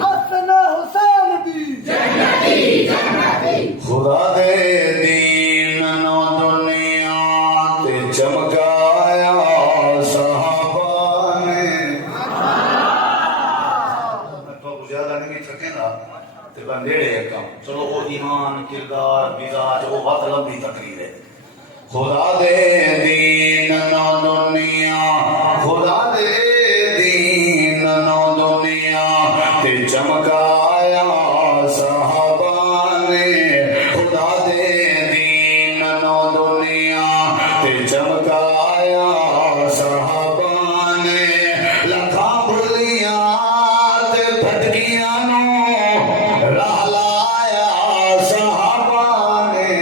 حسن حسین دی خدا دے دین نو دنیا تے چمکایا صحابہ نے تو زیادہ نہیں تھکے نا تے بندیڑے کم چلو وہ ایمان کردار مزاج وہ بات لمبی تقریر ہے خدا دے دین نو دنیا خدا دے دین نو دنیا تے چمکایا صحابہ نے خدا دے دین نو دنیا تے چمکایا صحابہ نے لکھاں بھلیاں تے بھٹکیاں نو راہ لایا صحابہ نے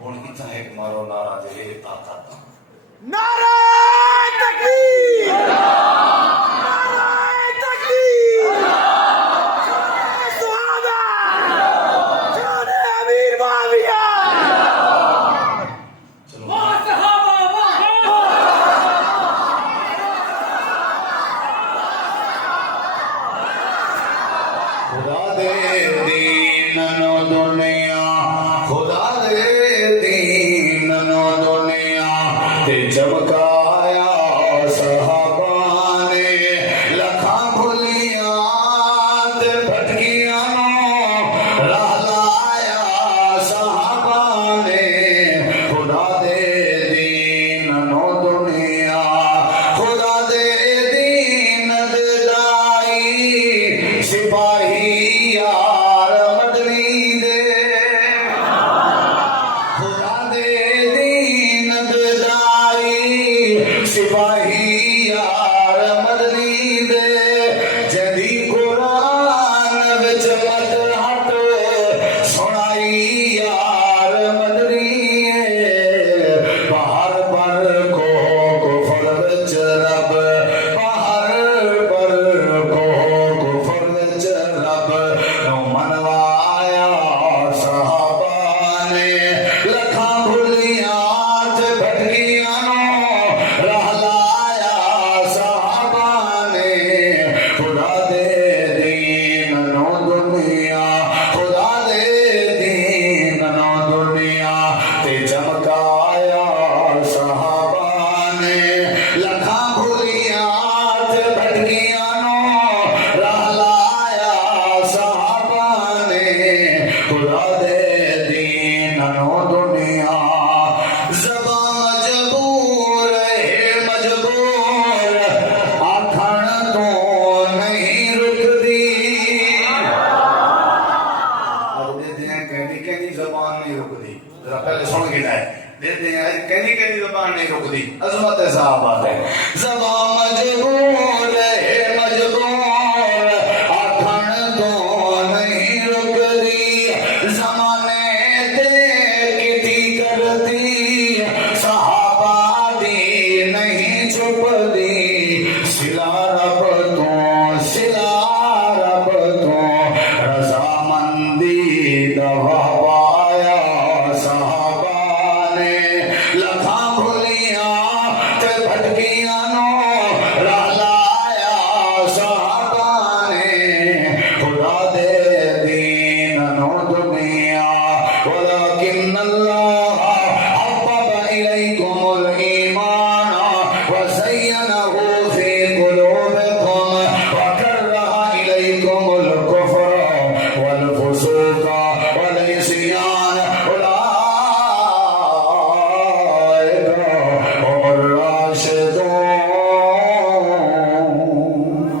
ہن کتھا ایک مارو نعرہ دے طاقت نعرہ تکبیر خدا دے دین نو دنیا خدا دے دین نو دنیا تے چمکایا صحابہ نے لکھاں بھلیاں تے بھٹکیاں نو راہ لایا صحابہ نے خدا دے دین نو دنیا خدا دے دین دے دائی سپاہی یار مدنی دے خدا دے دین دے دائی سپاہی یار مدنی دے جدی قرآن وچ مدحت سنائی یار مدنی باہر پر کو کفر وچ رب باہر پر کو کفر وچ رب نو منوایا صحابہ نے لکھاں بھلیاں تے بھٹکیاں نو راہ لایا صحابہ نے خدا دے دین نو دنیا خدا دے دین نو دنیا تے چمکایا صحابہ نے لکھاں بھلیاں تے بھٹکیاں نو راہ لایا صحابہ نے خدا دے دین نو دنیا زباں مجبور ہے مجبور آکھن تو نہیں رکدی اب دیتے ہیں کہنی زبان نہیں رکدی ذرا پہلے سن کے جائے دیتے ہیں کہنی زبان نہیں رکدی عظمت صحابہ ہے